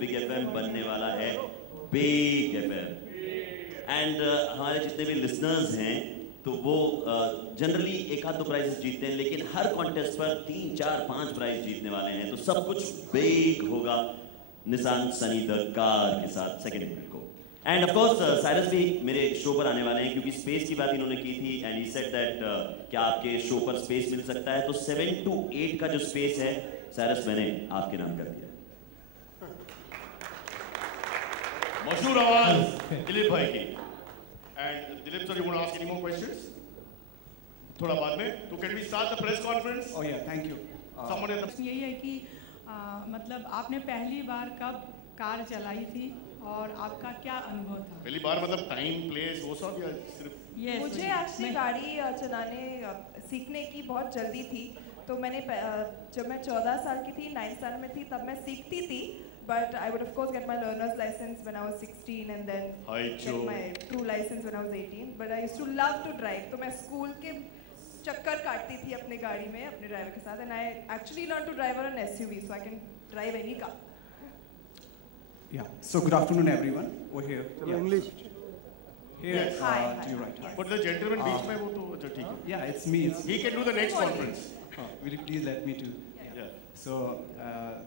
Big FM बनने वाला है बिग एफएम। एंड हमारे जितने भी लिसनर्स हैं तो वो जनरली एक आध दो प्राइजेस जीतते हैं, लेकिन हर कॉन्टेस्ट पर 3, 4, 5 प्राइज जीतने वाले हैं। तो सब कुछ बिग होगा निसान सनी द कार के साथ सेकेंड अप्रैल को। एंड ऑफ कोर्स साइरस भी मेरे शो पर आने वाले हैं, क्योंकि स्पेस की बात इन्होंने की थी एंड ही सेड दैट क्या आपके शो पर स्पेस मिल सकता है। तो 7 to 8 का जो स्पेस है साइरस मैंने आपके नाम कर दिया। मशहूर आवाज दिलीप भाई की। And Dilip sir, you want to ask any more questions? थोड़ा बाद में। तो can we start the press conference? Oh yeah, thank you. यही है कि मतलब आपने पहली बार कब कार चलाई थी और आपका क्या अनुभव था? पहली बार मतलब टाइम, प्लेस, वो सब, या सिर्फ? Yes, मुझे एक्चुअली गाड़ी चलाने सीखने की बहुत जल्दी थी। तो मैंने जब मैं 14 साल की थी, 9th साल में थी, तब मैं सीखती थी। But I would of course get my learner's license when I was 16 and then get my true license when I was 18. But I used to love to drive. तो मैं स्कूल के चक्कर काटती थी अपने गाड़ी में अपने ड्राइवर के साथ। And I actually learned to drive on an SUV, so I can drive any car. Yeah. So good afternoon, everyone. We're here. Yeah. English. Here. Yes. Hi. To your right. But the gentleman बीच में वो तो अच्छा ठीक है. Yeah, it's me. He can do the next conference. Will you please let me to? Yeah. So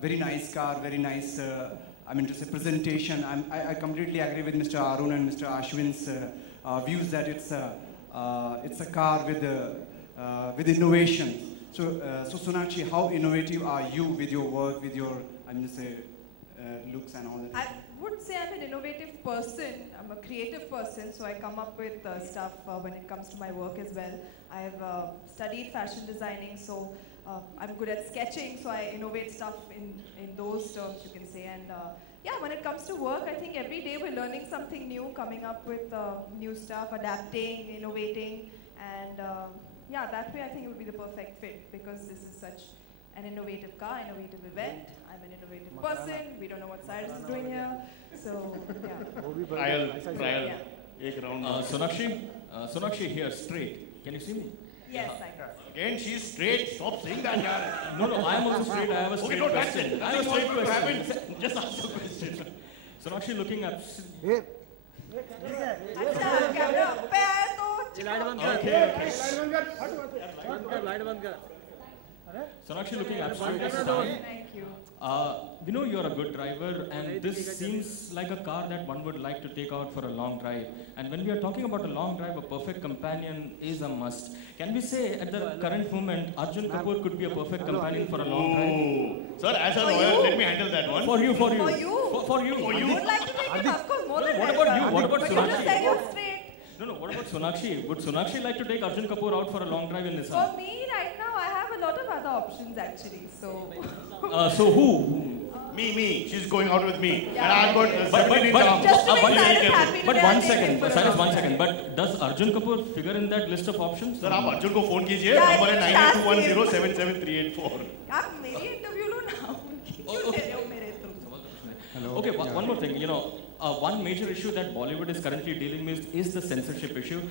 very nice car, very nice. I mean to say presentation. I completely agree with Mr. Arun and Mr. Ashwin's views that it's a car with innovation. So Sonakshi, how innovative are you with your work, with your looks and all that? I would say I'm an innovative person. I'm a creative person, so I come up with stuff when it comes to my work as well. I've studied fashion designing, so I'm good at sketching, so I innovate stuff in those terms, you can say. And yeah, when it comes to work, I think every day we're learning something new, coming up with new stuff, adapting, innovating, and yeah, that way I think it would be the perfect fit, because this is such an innovative car, innovative event. I'm an innovative person. We don't know what Cyrus is doing here, so yeah. Trial. Ek round. Sonakshi here, straight. Can you see me? Yes, I can. Again, she's straight. Stop saying that, yaar. No, I am also straight. I have a straight question. I have a straight question. Just ask the question. Sonakshi looking at. अच्छा, camera पे आया तो light बंद कर, light बंद कर। Sonakshi looking absolutely stunning. Thank you. We know you're a good driver, and this seems like a car that one would like to take out for a long drive. And when we are talking about a long drive, a perfect companion is a must. Can we say at the current moment, Arjun Kapoor could be a perfect companion for a long drive? Sir, as a lawyer, let me handle that one. For you. For you? For you. I would like to take it, of course, more than What that. about you? What about But you just Sonakshi? said you're straight. No, what about Sonakshi? Would Sonakshi like to take Arjun Kapoor out for a long drive in For Nissan? me, right now, I have a lot of other options actually. So. So who? Me. She's going out with me. Yeah. And I've got But 17 arms. Just to make one Cyrus second. happy But today, one I'll take second. it for a Cyrus, long one drive. second. But does Arjun Kapoor figure in that list of options? Sir, आप अर्जुन को phone कीजिए। Yeah, number है I think 9210773884। आप मेरी interview लो ना। क्यों ले रहे हो मेरे through? Okay, one more thing. One major issue that Bollywood is currently dealing with is the censorship issue.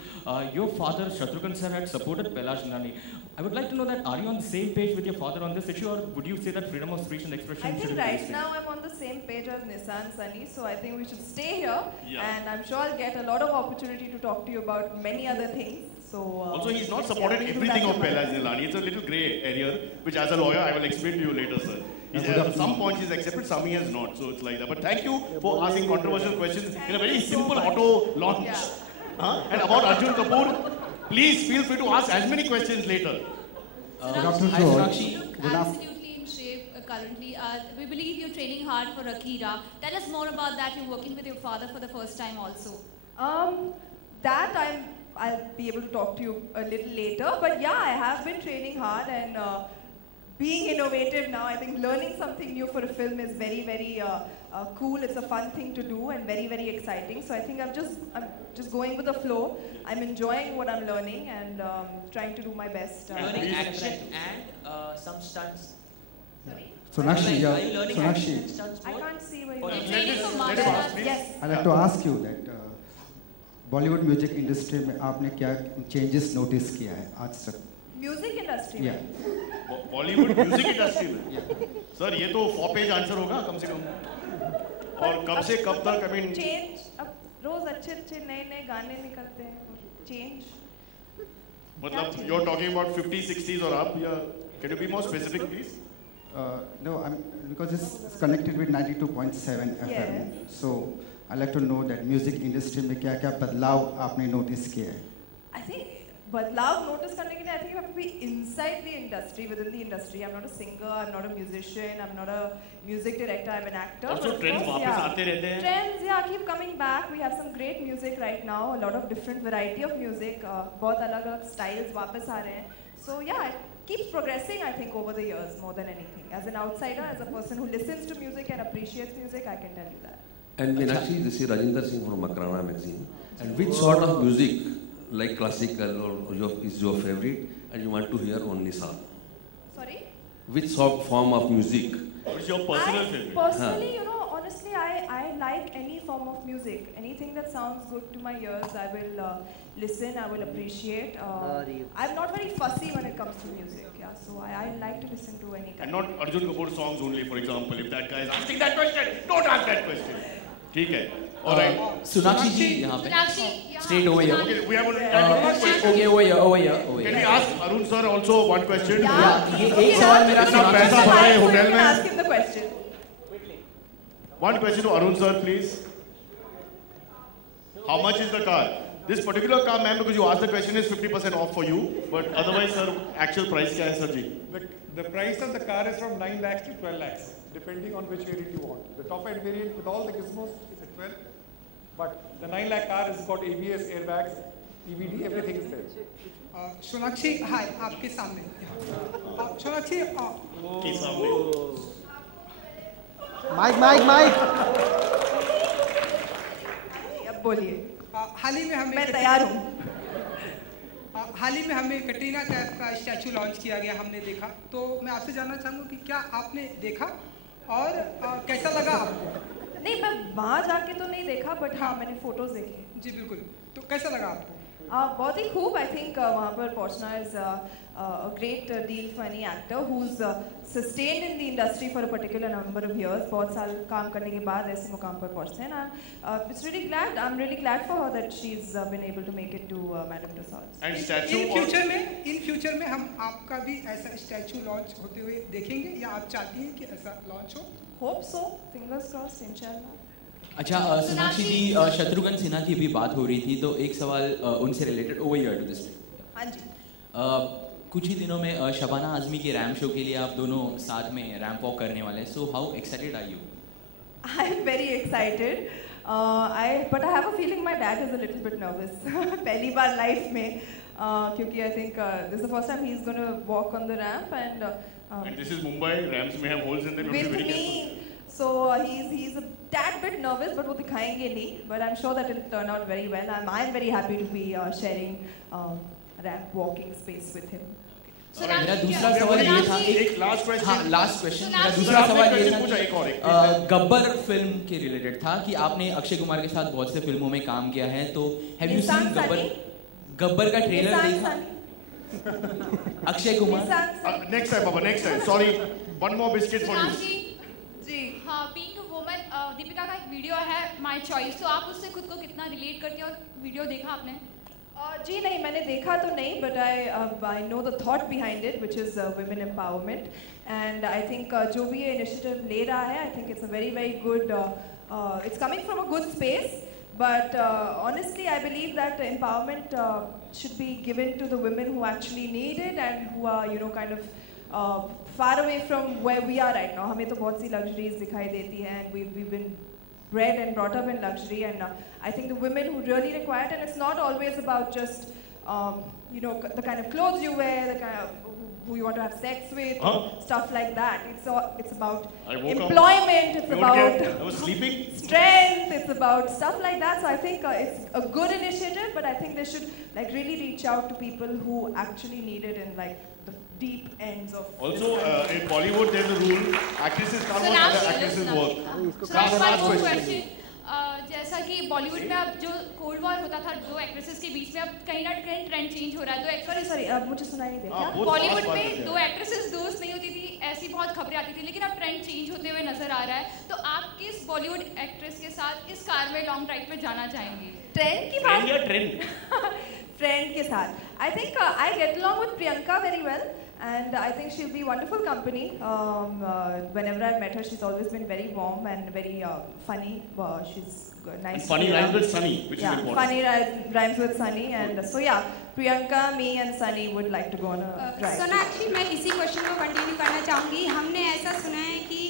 Your father, Shatrughan sir, had supported Pailash Nirani. I would like to know that, are you on the same page with your father on this issue, or would you say that freedom of speech and expression I should think be right restricted? now I'm on the same page as Nissan Sunny, so I think we should stay here. Yeah. And I'm sure I'll get a lot of opportunity to talk to you about many other things. So. Also, he's not supported everything of Pailash Nirani. It's a little grey area, which as a lawyer I will explain to you later, sir. Some points he's accepted, some he has not. So it's like that. But thank you for asking controversial questions in a very simple auto launch. Yeah. And about Arjun Kapoor, please feel free to ask as many questions later. Sonakshi, you look absolutely in shape currently. We believe you're training hard for Akira. Tell us more about that. You're working with your father for the first time also. That I'll be able to talk to you a little later. But yeah, I have been training hard and being innovative now. I think learning something new for a film is very, very cool. It's a fun thing to do and very, very exciting. So I think I'm just going with the flow. I'm enjoying what I'm learning and trying to do my best. Learning action and some stunts. Sorry? Sonakshi, Are you learning action and Sonakshi, stunts I more? can't see where Or you're you Training for Let him ask, please. Yes. I'd like to ask you that Bollywood music industry में आपने क्या changes notice किया है आज तक? Music industry Yeah. में Bollywood music industry में sir ये तो 4 पेज आंसर होगा कम से कम। और कब से कब तक, I mean, चेंज, अब रोज अच्छे नए गाने निकलते हैं, चेंज मतलब you're talking about 50s, 60s or up, yeah. Can you be more specific, please? No, because it's connected with 92.7 FM. Yes. So I'd like to know that music industry में क्या बदलाव आपने notice किया है? I think बदलाव notice करने के लिए I think you have to be inside the industry, within the industry. I'm not a singer, I'm not a musician, I'm not a music director, I'm an actor. Also trends वापस आते रहते हैं. Trends, yeah, keep coming back. We have some great music right now, a lot of different variety of music. बहुत अलग-अलग styles वापस आ रहे हैं. So yeah, it keeps progressing I think over the years more than anything. As an outsider, as a person who listens to music and appreciates music, I can tell you that. And Meenakshi, this is Rajinder Singh from Makrana magazine. And which sort of music, like classical or is your favorite, and you want to hear on Nisa? Sorry? Which sort form of music? What's your personal favorite? Personally, you know, honestly, I like any form of music. Anything that sounds good to my ears, I will listen, I will appreciate. I'm not very fussy when it comes to music, yeah. So I like to listen to any kind. And not Arjun Kapoor songs only, for example. If that guy is asking that question, don't ask that question. ठीक है. All right. Sunakshi ji यहाँ पे. Straight over here. Okay, we have only time for two questions. Okay, over here. Can we ask Arun sir also one question? Yeah. ये एक सवाल मेरा इतना पैसा भरा है होटल में. Ask him the question. One question to Arun sir, please. How much is the car? This particular car, ma'am, because you asked the question, is 50% off for you. But otherwise, sir, actual price क्या है, sir ji? The price of the car is from 9 lakhs to 12 lakhs, depending on which variant you want. The top end variant with all the gizmos is at 12, but the 9 lakh car has got ABS, airbags, EVD, everything is there. Sonakshi, hi, आपके सामने. Sonakshi, के सामने. Mic. अब बोलिए. हाल ही में हमें मैं तैयार हूँ. हाल ही में हमें कटरीना कैफ का स्टैचू लॉन्च किया गया, हमने देखा. तो मैं आपसे जानना चाहूँगा कि क्या आपने देखा और कैसा लगा आपको? नहीं, मैं वहाँ जाके तो नहीं देखा, बट हाँ मैंने फोटोज देखे. जी बिल्कुल. तो कैसा लगा आपको? बहुत ही खूब. आई थिंक वहाँ पर पहुँचना is a great deal for any actor who's sustained in the industry for a particular number of years. बहुत साल काम करने के बाद ऐसे मुकाम पर पहुँचते हैं. It's really glad. I'm really glad for her that she's been able to make it to Madame Tussauds. And statue. In future में हम आपका भी ऐसा स्टैचू लॉन्च होते हुए देखेंगे या आप चाहती हैं कि ऐसा लॉन्च हो? Hope so. Fingers crossed. Inshallah. अच्छा, सोनाक्षी जी, शत्रुघ्न सिन्हा की भी बात हो रही थी, तो एक सवाल उनसे related over here to this. हाँ जी. कुछ ही दिनों में शबाना आजमी के रैम्प शो के लिए आप दोनों साथ में रैम्प वॉक करने वाले हैं. So how excited are you? I am very excited. But I have a feeling my dad is a little bit nervous. पहली बार लाइफ में, क्योंकि I think this is the first time he's going to walk on the ramp and this is Mumbai. Ramps may have holes in them. With me. So he's a tad bit nervous, but वो दिखाएंगे नहीं. But I'm sure that it'll turn out very well. I'm very happy to be sharing ramp walking space with him. मेरा दूसरा सवाल ये था, एक last question. मेरा दूसरा सवाल ये था, गब्बर फिल्म के रिलेटेड था कि आपने अक्षय कुमार के साथ बहुत से फिल्मों में काम किया है. तो हैव यू सीन गब्बर का ट्रेलर देखा? अक्षय कुमार. नेक्स्ट टाइम बाबा, next time. Sorry, one more biscuit for you. जी हाँ, बीइंग अ वुमन, दीपिका का एक वीडियो है माय चॉइस, तो आप उससे खुद को कितना रिलेट करते हैं और वीडियो देखा आपने? जी नहीं, मैंने देखा तो नहीं, but I know the thought behind it, which is women empowerment. And I think जो भी ये इनिशिएटिव ले रहा है, I think it's a very very good, it's coming from a good space. But honestly, I believe that empowerment should be given to the women who actually need it and who are, you know, kind of far away from where we are right now. हमें तो बहुत सी luxuries दिखाई देती हैं, and we've been bred and brought up in luxury, and I think the women who really require it, and it's not always about just you know, the kind of clothes you wear, the kind of who you want to have sex with, stuff like that. It's about employment, it's about strength, it's about stuff like that. So I think it's a good initiative, but I think they should like really reach out to people who actually need it in like the deep ends of. Also, in Bollywood, there's a rule: actresses can't watch other actresses work. So last question. जैसा कि बॉलीवुड में अब जो cold war होता था दो actresses के बीच में, अब कहीं ना कहीं ट्रेंड चेंज हो रहा है। मुझे सुनाई नहीं देता। बॉलीवुड में दो एक्ट्रेसेस दोस्त नहीं होती थी, ऐसी बहुत खबरें आती थी, लेकिन अब ट्रेंड चेंज होते हुए नजर आ रहा है। तो आप किस बॉलीवुड एक्ट्रेस के साथ इस कार में लॉन्ग ड्राइव में जाना चाहेंगे? ट्रेंड की बात फ्रेंड के साथ I think I get along with Priyanka very well, and I think she'll be wonderful company. Whenever I've met her, she's always been very warm and very funny. She's nice. And funny rhymes with Sunny, which is important. Funny rhymes with Sunny, and so yeah, Priyanka, me, and Sunny would like to go on a drive. Sonakshi, मैं इसी question को continue करना चाहूँगी। हमने ऐसा सुना है कि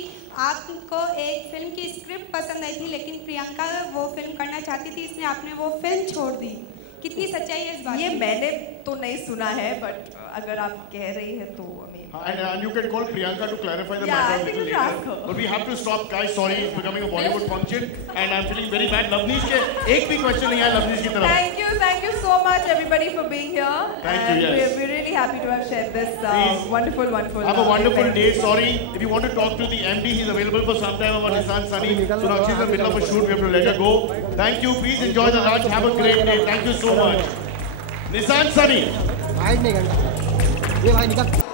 आपको एक फिल्म की स्क्रिप्ट पसंद आई थी, लेकिन प्रियंका वो फिल्म करना चाहती थी, इसलिए आपने वो फिल्म छोड़ दी। कितनी सच्चाई है इस बात? ये मैंने तो नहीं सुना है, बट अगर आप कह रही है तो And you can call Priyanka to clarify the matter a little later. But we have to stop, guys. Sorry, it's becoming a Bollywood function, and I'm feeling very bad. Lavneesh के एक भी question नहीं है Lavneesh की तरफ. Thank you so much everybody for being here. Thank you. Yes. We're really happy to have shared this wonderful. Have a wonderful day. Sorry, if you want to talk to the MD, he's available for some time. Our Nissan Sunny. Sonakshi is in the middle of a shoot. We have to let her go. Thank you. Please enjoy the lunch. Have a great day. Thank you so much. Nissan Sunny. भाई निकल, ये भाई निकल।